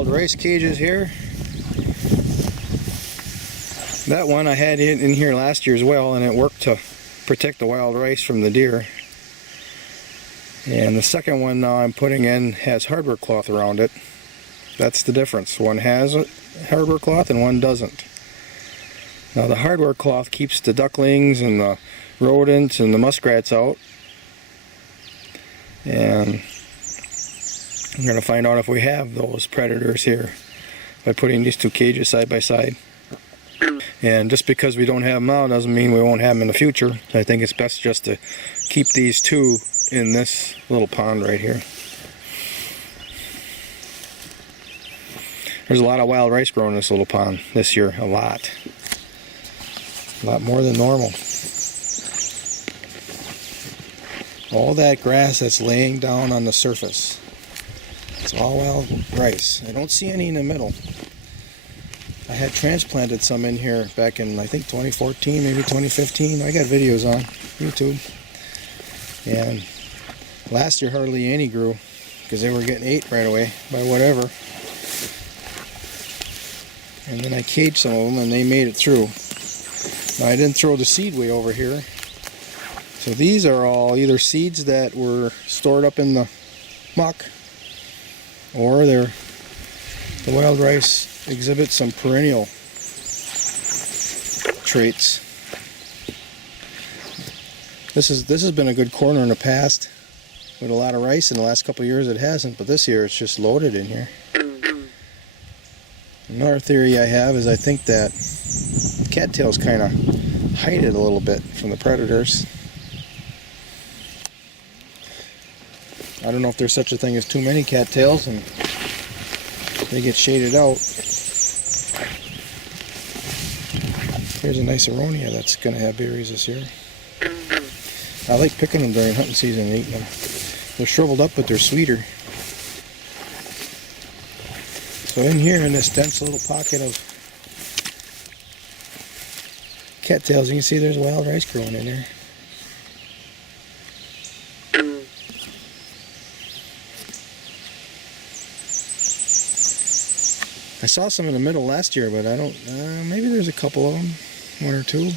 wild rice cages here. That one I had in here last year as well, and it worked to protect the wild rice from the deer. And the second one now I'm putting in has hardware cloth around it. That's the difference. One has hardware cloth and one doesn't. Now the hardware cloth keeps the ducklings and the rodents and the muskrats out. And I'm going to find out if we have those predators here by putting these two cages side by side. And just because we don't have them now doesn't mean we won't have them in the future. I think it's best just to keep these two in this little pond right here. There's a lot of wild rice growing in this little pond this year, a lot more than normal. All that grass that's laying down on the surface, it's all wild rice. I don't see any in the middle. I had transplanted some in here back in, I think, 2014, maybe 2015. I got videos on YouTube. And last year hardly any grew because they were getting ate right away by whatever. And then I caged some of them and they made it through. Now I didn't throw the seed way over here. So these are all either seeds that were stored up in the muck, or the wild rice exhibits some perennial traits. This has been a good corner in the past with a lot of rice. In the last couple of years it hasn't, but this year it's just loaded in here. Another theory I have is I think that cattails kind of hide it a little bit from the predators. I don't know if there's such a thing as too many cattails and they get shaded out. Here's a nice aronia that's going to have berries this year. I like picking them during hunting season and eating them. They're shriveled up, but they're sweeter. So in here, in this dense little pocket of cattails, you can see there's wild rice growing in there. I saw some in the middle last year, but I don't, maybe there's a couple of them, one or two.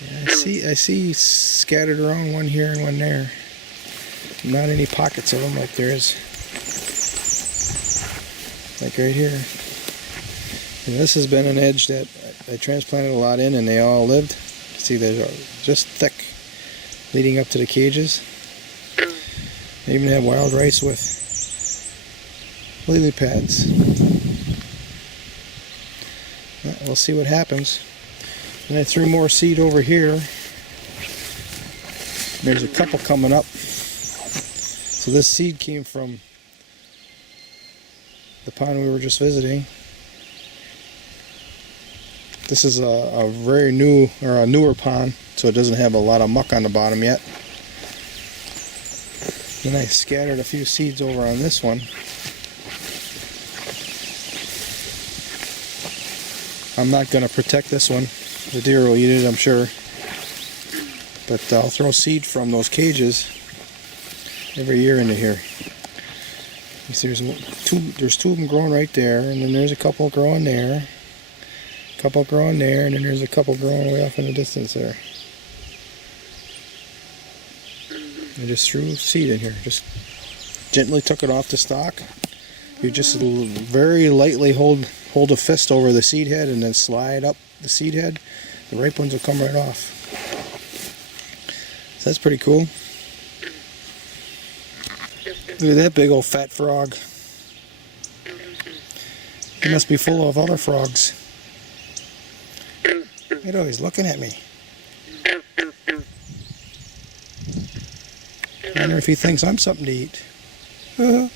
Yeah, I see scattered around, one here and one there. Not any pockets of them like there is, like right here. And this has been an edge that I transplanted a lot in, and they all lived. See, they're just thick leading up to the cages. They even have wild rice with lily pads. We'll see what happens. And I threw more seed over here. There's a couple coming up. So this seed came from the pond we were just visiting. This is a very new, or a newer pond, so it doesn't have a lot of muck on the bottom yet. Then I scattered a few seeds over on this one. I'm not going to protect this one. The deer will eat it, I'm sure. But I'll throw seed from those cages every year into here. You see, there's two of them growing right there, and then there's a couple growing there, a couple growing there, and then there's a couple growing way off in the distance there. I just threw seed in here. Just gently took it off the stalk. You just very lightly hold a fist over the seed head and then slide up the seed head. The ripe ones will come right off. So that's pretty cool. Look at that big old fat frog. He must be full of other frogs. Look at how he's looking at me. I wonder if he thinks I'm something to eat. There.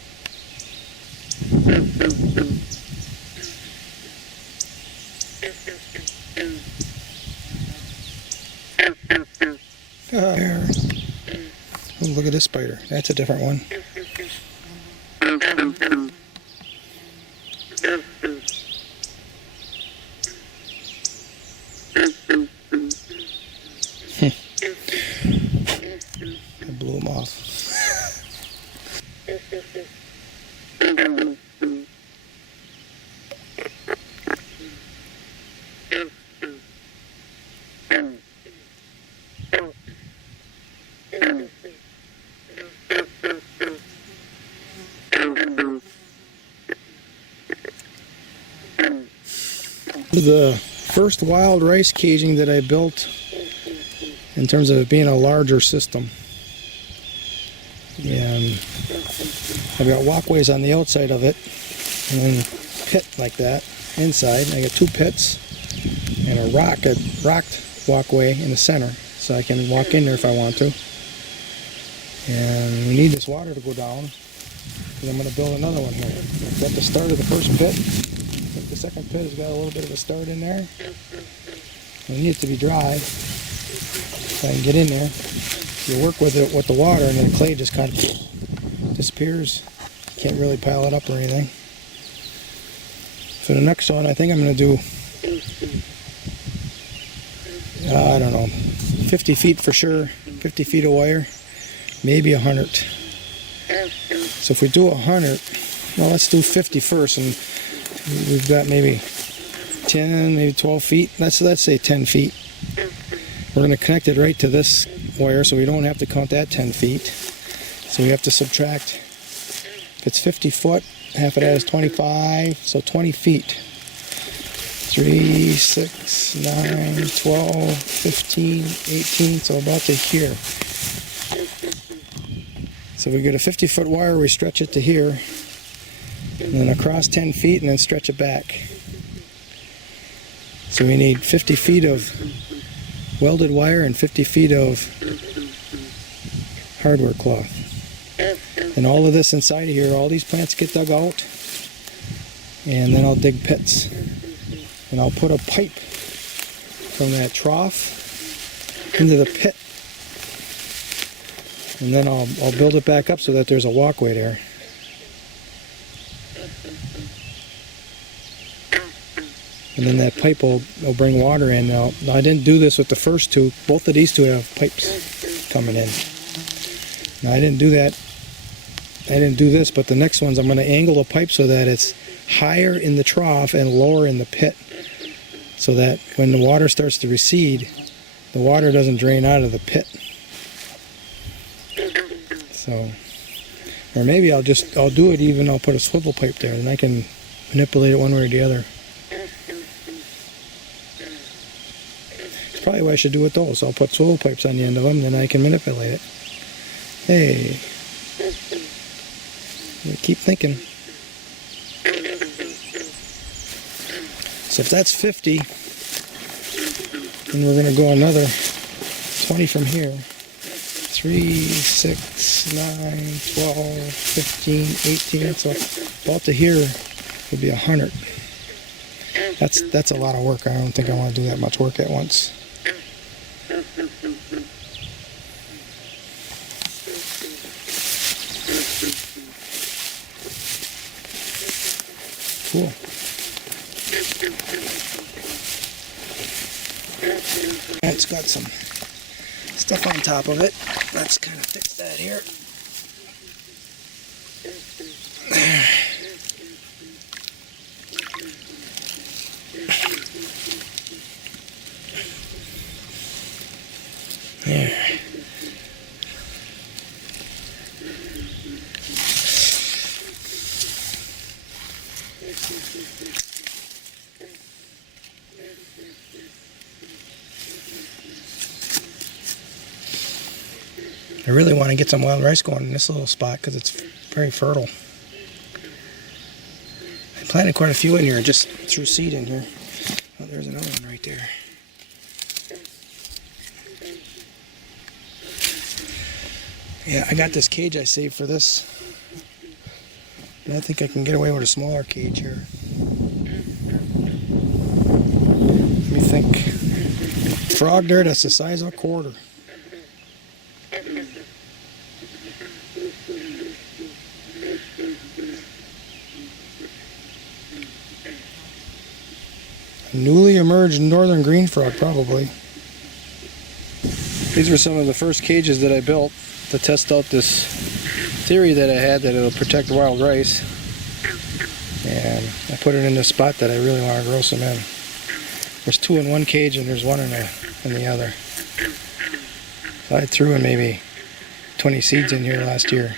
Oh, look at this spider. That's a different one. I blew him off. The first wild rice caging that I built in terms of it being a larger system. And I've got walkways on the outside of it and then a pit like that inside. I got two pits and a rocked walkway in the center so I can walk in there if I want to. And we need this water to go down because I'm going to build another one here. I've got the start of the first pit. I think the second pit has got a little bit of a start in there. We need it to be dry so I can get in there. You work with it with the water and then the clay just kind of disappears. Can't really pile it up or anything. For the next one, I think I'm going to do, I don't know, 50 feet for sure, 50 feet of wire, maybe 100. So if we do 100, well, let's do 50 first, and we've got maybe 10, maybe 12 feet. Let's say 10 feet. We're going to connect it right to this wire, so we don't have to count that 10 feet. So we have to subtract. If it's 50 foot, half of that is 25, so 20 feet. 3, 6, 9, 12, 15, 18, so about to here. So we get a 50-foot wire, we stretch it to here, and then across 10 feet, and then stretch it back. So we need 50 feet of welded wire and 50 feet of hardware cloth. And all of this inside of here, all these plants get dug out, and then I'll dig pits. And I'll put a pipe from that trough into the pit. And then I'll build it back up so that there's a walkway there. And then that pipe will bring water in. Now I didn't do this with the first two. Both of these two have pipes coming in. Now I didn't do that. I didn't do this, but the next ones I'm going to angle the pipe so that it's higher in the trough and lower in the pit, so that when the water starts to recede, the water doesn't drain out of the pit. So, or maybe I'll do it even, I'll put a swivel pipe there and I can manipulate it one way or the other. It's probably what I should do with those. I'll put swivel pipes on the end of them, then I can manipulate it. Hey, keep thinking. So if that's 50, then we're going to go another 20 from here. 3, 6, 9, 12, 15, 18. So about to here would be 100. That's a lot of work. I don't think I want to do that much work at once. Cool. It's got some stuff on top of it. Let's kind of fix that here. There. I really want to get some wild rice going in this little spot because it's very fertile. I planted quite a few in here and just threw seed in here. Oh, there's another one right there. Yeah, I got this cage I saved for this. And I think I can get away with a smaller cage here. Let me think. Frog there, that's the size of a quarter. Newly emerged northern green frog, probably. These were some of the first cages that I built to test out this theory that I had that it'll protect wild rice. And I put it in this spot that I really want to grow some in. There's 2 in one cage and there's 1 in a than the other. So I threw in maybe 20 seeds in here last year.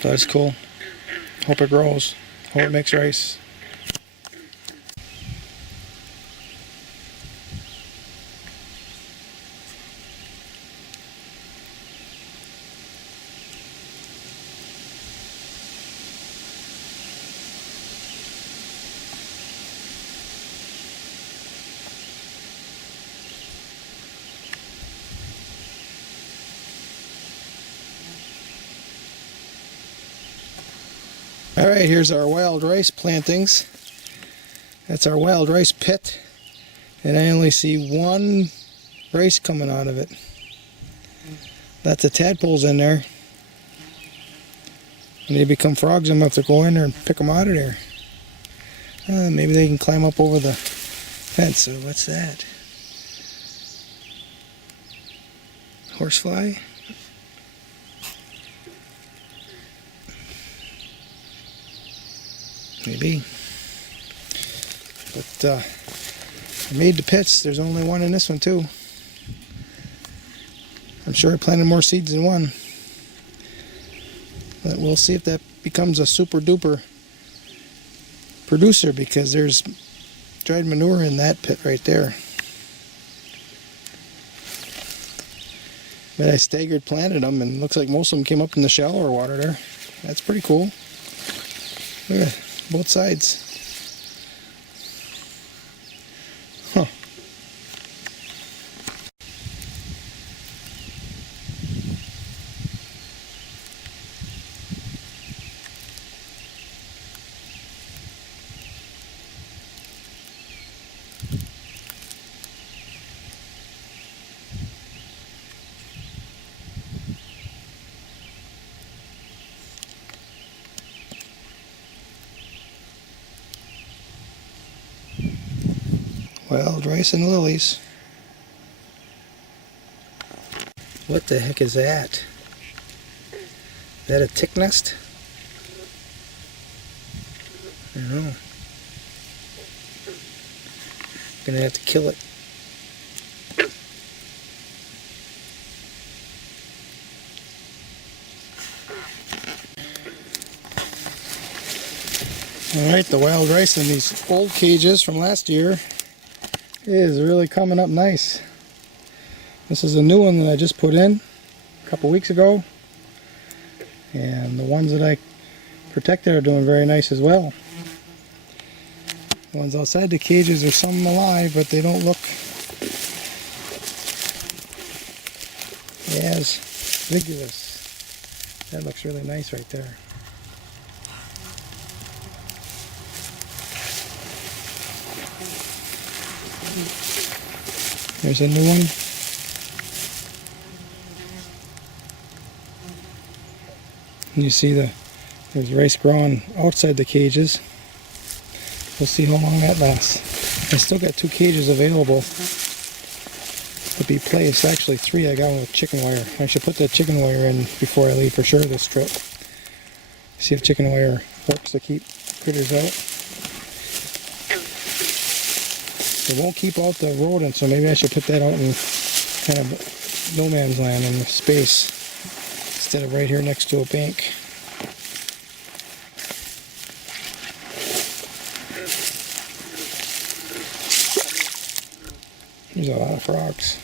So that's cool. Hope it grows. Hope it makes rice. Alright, here's our wild rice plantings. That's our wild rice pit. And I only see one rice coming out of it. Lots of tadpoles in there. And they become frogs, I'm going to have to go in there and pick them out of there. Maybe they can climb up over the fence. So what's that? Horsefly? Maybe. But I made the pits. There's only one in this one too. I'm sure I planted more seeds than one. But we'll see if that becomes a super duper producer, because there's dried manure in that pit right there. But I staggered planted them, and it looks like most of them came up in the shallower water there. That's pretty cool. Look at both sides. Huh. Wild rice and lilies. What the heck is that? Is that a tick nest? I don't know. Gonna have to kill it. Alright, the wild rice in these old cages from last year is really coming up nice. This is a new one that I just put in a couple weeks ago, and the ones that I protected are doing very nice as well. The ones outside the cages are some alive, but they don't look as vigorous. That looks really nice right there. There's a new one. And you see there's rice growing outside the cages. We'll see how long that lasts. I still got 2 cages available to be placed. Actually 3. I got one with chicken wire. I should put that chicken wire in before I leave for sure this trip. See if chicken wire works to keep critters out. It won't keep out the rodents, so maybe I should put that out in kind of no man's land in the space instead of right here next to a bank. There's a lot of frogs.